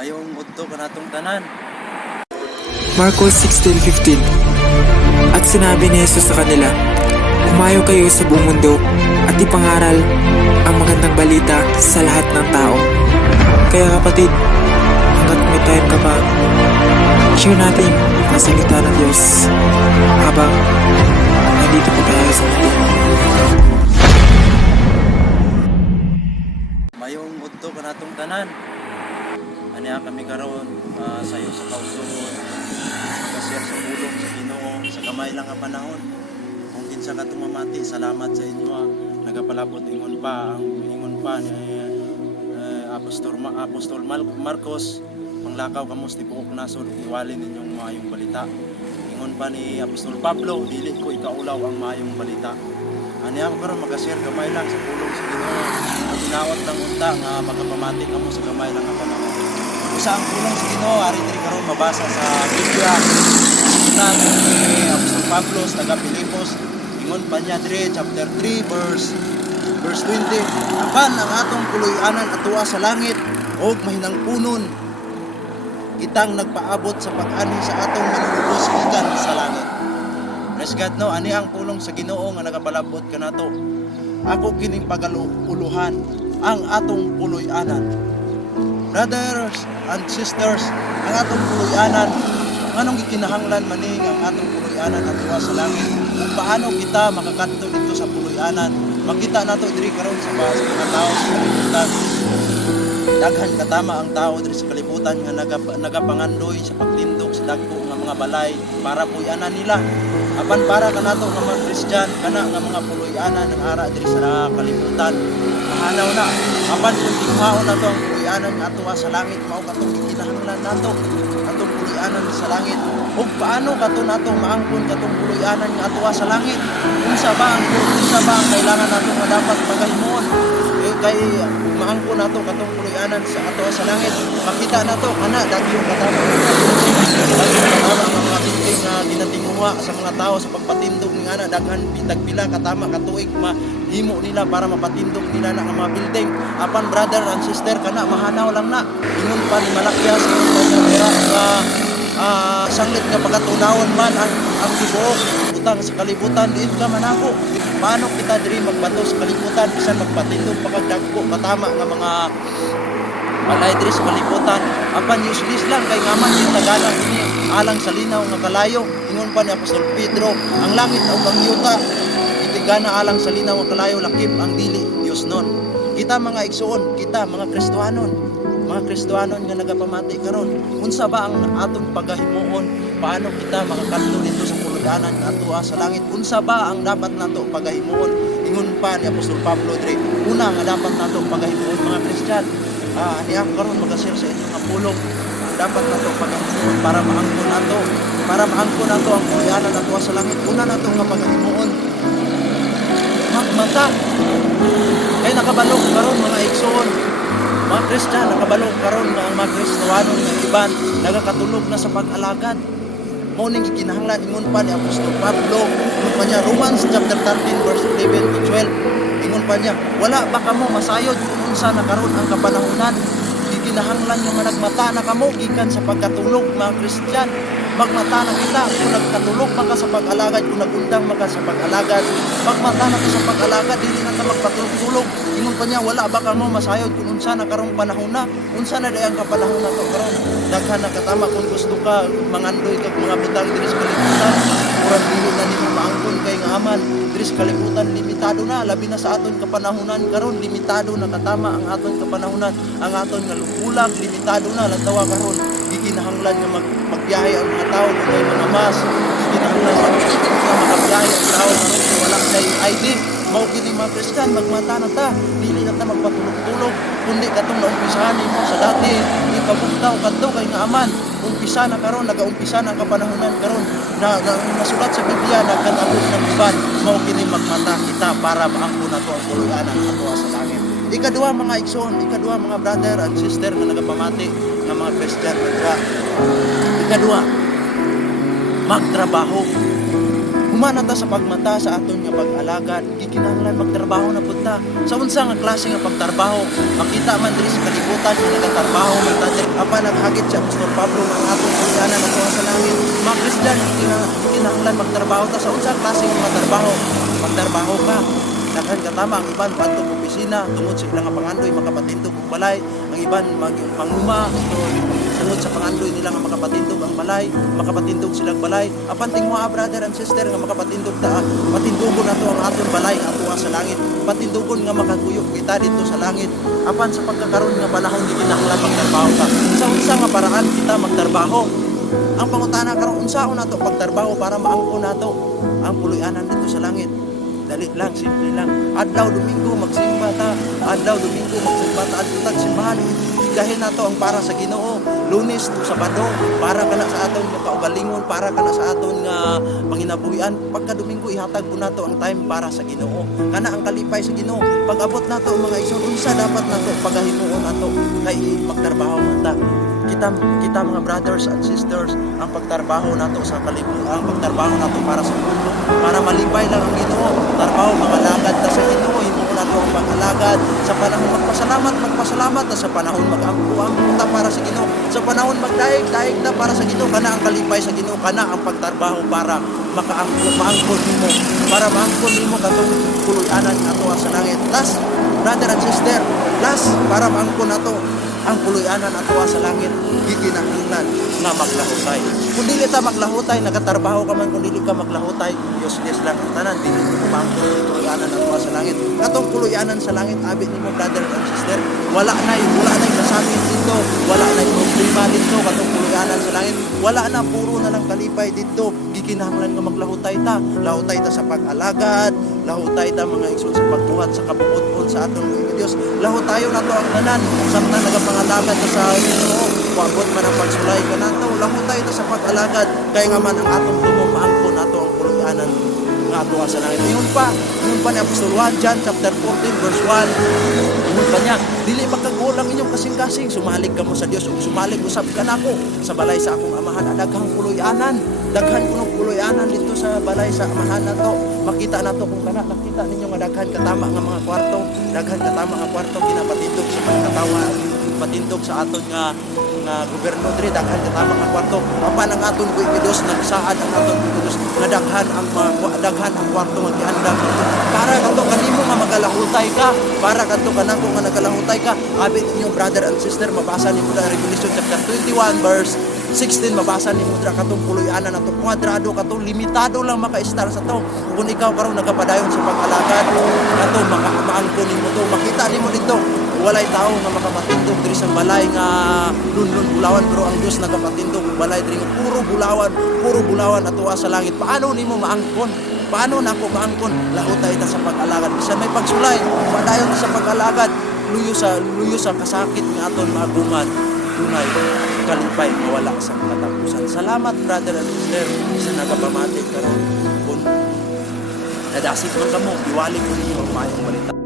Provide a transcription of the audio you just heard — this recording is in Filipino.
mayong udto kanatong tanan. Marcos 16:15. At sinabi ni Jesus sa kanila, "Humayo kayo sa buong mundo at ipangaral ang magandang balita sa lahat ng tao." Kaya kapatid, hanggat may time ka pa, share natin ang salita ng Diyos habang nandito po tayo sa mundo. Mayong udto kanatong tanan. Aniya kami karon sayo sa kauson. Kasir sa pulong sa Ginoo sa kamay lang nga panahon. Kung kinsa ka tumamati, salamat sa inyo. Nagapalabot ingon pa ni Apostol Marcos, panglakaw kamos ti buok nasod iwalin ninyong maayong balita. Ingon pa ni Apostol Pablo, dili ko ikaulaw ang maayong balita. Ani ako karon mag-share gamay lang sa pulong sa Ginoo. Tinawat lang unta nga magapamati kamo sa gamay lang nga panahon. Isa ang pulong sa Ginoo ari diri karon mabasa sa Biblia. Sulat ni Apostol Pablo sa taga Pilipos. Ingon pa niya diri chapter 3 verse 20. Apan ang atong puloy-anan atoa sa langit og mahinangpunon kitang nagpaabot sa pag-ani sa atong manunubos gikan sa langit. Praise God, no? Ani ang pulong sa Ginoo nga nagapalabot kanato. Ako kining pagaluuluhan ang atong puloy-anan. Brothers and sisters, ang atong puloy-anan, anong gikinahanglan maning ang atong puloy-anan atoa sa langit? Kung paano kita makakadto dito sa puloy-anan? Makita nato diri karon sa mga tao sa kalibutan. Daghan katama ang tao diri sa kalibutan nga nagapangandoy sa pagtindog sa dagko nga mga balay para puy-anan nila. Apan para kanato nga mga Kristyan kana nga mga puloy-anan ang ara diri sa kalibutan. Mahanaw na. Apan kung tinghaon nato ang puloy-anan nga atoa sa langit, mao katong gikinahanglan nato atong puloy-anan sa langit. Ug paano kato nato maangkon katong puloy-anan nga atoa sa langit? Unsa ba ang kailangan nato nga dapat pagahimon? Kay maangkon nato katong puloy-anan sa atoa sa langit. Makita nato kana daghang katama ang mga binting nga ginatinguha sa mga tao sa pagpatindog ni ana daghan bitag-pila katama katuig mahimo nila para mapatindog nila na ang mga building. Apan brother and sister kana mahanaw lang na. Ingon pa ni Malakyas nga sanglit nga pagatunawon man ang tibuok utang sa kalibutan diin ka man ako. Paano kita diri magbato sa kalibutan bisan magpatindog pagdagko katama nga mga balay diri sa kalibutan. Apan useless lang kay ngaman yung tagalang ini alang sa linaw nga kalayo. Ingon pa ni Apostol Pedro, ang langit ug ang yuta itigana alang sa linaw nga kalayo lakip ang dili Dios nun. Kita mga igsoon, kita mga Kristohanon nga nagapamati karon. Unsa ba ang aton pagahimuon? Paano kita makakadto dito sa puloy-anan nga atoa sa langit? Unsa ba ang dapat nato pagahimuon? Ingon pa ni Apostol Pablo diri, una nga dapat nato pagahimuon mga Kristyan. Ani ako karon mag-share sa inyo nga pulong dapat nato pagahimuon para maangkon nato ang puloy-anan atoa sa langit. Una nato nga pagahimuon magmata. Kay nakabalok karon mga igsoon, mga Kristyan, nakabalok karon nga ang mga Kristohanon nga iban nagakatulog na sa pag-alagad. Mao ning gikinahanglan ingon pa ni Apostol Pablo, ingon pa niya Romans chapter 13 verse 11 to 12. Ingon pa niya, wala ba kamo masayod kung unsa na karon ang kapanahunan? Gikinahanglan nga managmata na kamo gikan sa pagkatulog mga Kristyan. Magmata na kita kung nagkatulog maka sa pag-alagad, kung nagundang maka sa pag-alagad. Magmata na ka sa pag-alagad, dili na ka magpatulog-tulog. Ingon pa niya, wala ba kamo masayod kung unsa na karong panahon na? Unsa na dayang kapanahon na to karon? Daghan na katama kung gusto ka mangandoy kag mga butang diri sa kalibutan. Murag dili na nimo maangkon kay nga aman. Diri sa kalibutan limitado na, labi na sa aton kapanahunan karon limitado na katama ang aton kapanahunan. Ang aton nga ulag limitado na lantawa karon. Gikinahanglan nga magbiyahe ang mga tao kung may mga mas. Gikinahanglan nga makabiyahe ang tao karon kung wala say ID. Mao kini mga Kristyan, magmata na ta, dili na ta magpatulog-tulog, kundi katong naumpisahan nimo sa dati, ipabugtaw kadto kay nga aman. Umpisa na karon, nagaumpisa na kapanahunan karon na nasulat sa Biblia nagkatapos ng iban. Mao kini magmata kita para maangkon nato ang puloy-anan atoa sa langit. Ikaduha mga igsoon, ikaduha mga brother and sister nga nagapamati nga mga Kristyan nga. Ikaduha, magtrabaho. Humana ta sa pagmata sa aton nga pag-alagad, gikinahanglan magtrabaho na pud ta. Sa unsa nga klase nga pagtrabaho? Makita man diri sa kalibutan nga nagatrabaho man ta diri apa hagit si Apostol Pablo ng atong pagkanan at sa langit. Mga Kristiyan, kinahanglan magtrabaho ta sa unsang klaseng mga trabaho. Magtrabaho ka. Daghan ka tama ang iban padtong opisina tungod sa ilang pangandoy makapatindog og balay, ang iban manguma tungod sa pangandoy nila nga makapatindog ang balay, makapatindog silang balay. Apan tingwa brother and sister nga makapatindog ta, patindugon nato ang aton balay ato sa langit. Patindugon nga makaguyok kita dito sa langit. Apan sa pagkakaroon nga panahon di kinahanglan magtrabaho ka. Sa unsa nga paraan kita magtrabaho? Ang pangutana karon unsaon nato pagtrabaho para maangko nato ang puloy-anan dito sa langit. Dali lang, simple lang. Adlaw Domingo magsimba ta. Adlaw Domingo magsimba ta at simbahan. Dahil nato ang para sa Ginoo. Lunes to Sabado para kana sa aton nga kaugalingon, para kana sa aton nga panginabuhian. Pagka Domingo ihatag po nato ang time para sa Ginoo. Kana ang kalipay sa Ginoo. Pag-abot nato ang mga igsoon, unsa dapat nato pagahimuon nato kay magtrabaho ta. Kita mga brothers and sisters, ang pagtrabaho nato sa kalibutan, ang pagtrabaho nato para sa mundo, para malipay lang ang Ginoo. Trabaho mga lagad ta sa Ginoo, himuon nato ang pag-alagad sa panahon magpasalamat ta sa panahon mag-ampo ta para sa Ginoo, sa panahon magdaig ta para sa Ginoo. Kana ang kalipay sa Ginoo, kana ang pagtrabaho para maangkon nimo, para maangkon nimo katong puloy-anan ato sa langit. Last, brother and sister, last para maangkon nato ang puloy-anan ato sa langit, gikinahanglan nga maglahutay. Kung dili ta maglahutay, nagatrabaho ka man, kung dili ka maglahutay, Diyos lang ang tanan, dili mo maangkon ang puloy-anan ato sa langit. Katong puloy-anan sa langit, abit nimo brother and sister, wala nay kasabit dito, wala nay problema dito, katong puloy-anan sa langit, wala na, puro na lang kalipay dito. Gikinahanglan nga maglahutay ta, lahutay ta sa pag-alagad, lahutay ta mga igsoon sa pagbuhat sa kabuot sa atong Diyos. Lahutayo na to ang tanan, samtang nagapangalagad ta sa Ginoo, wabot man ang pagsulay ka nato, lahutay ta sa pag-alagad, kay nga man ang atong tumo maangkon nato ang puloy-anan nga ato sa langit. Yun pa ni Apostol Juan, John chapter 14 verse 1. Yun pa niya, dili makagulang inyong kasing-kasing, sumalig ka mo sa Dios ug sumalig usab ka nako sa balay sa akong amahan. Daghang puloy-anan, daghan kuno puloy-anan dito sa balay sa amahan nato. Makita nato kung kana, nakita ninyo nga daghan katama nga mga kwarto, daghan katama nga kwarto ginapatindog sa pagkatawa, patindog sa aton nga gobyerno diri, daghan katama nga kwarto. Apan ang aton Dios nagsaad ang aton Dios nga daghan ang kwarto nga gihandang para kadto kanimo nga magalahutay ka, para kadto kanako nga nagalahutay ka. Abit ninyo brother and sister, mabasa nimo sa Revelation chapter 21 verse 16, mabasa ni mudra katong puloy-anan nato, kwadrado kato, limitado lang maka-star sa to. Kung ikaw karon nagapadayon sa pag-alagad kato, maangko nimo to, makita nimo dito walay tao nga makapatindog diri sa balay nga lunlun bulawan, pero ang Dios nagapatindog balay diri puro bulawan atuwa sa langit. Paano nimo maangkon? Paano nako maangkon? Lahutay ta sa pag-alagad, bisan may pagsulay, padayon sa pag-alagad, luyo sa kasakit nga aton maguman. Tunay kalipay mawala sa katapusan. Salamat brother and sister sa nagapamati karon. Kung nadasig man kamo, iwali ko ninyo ang mayong balita.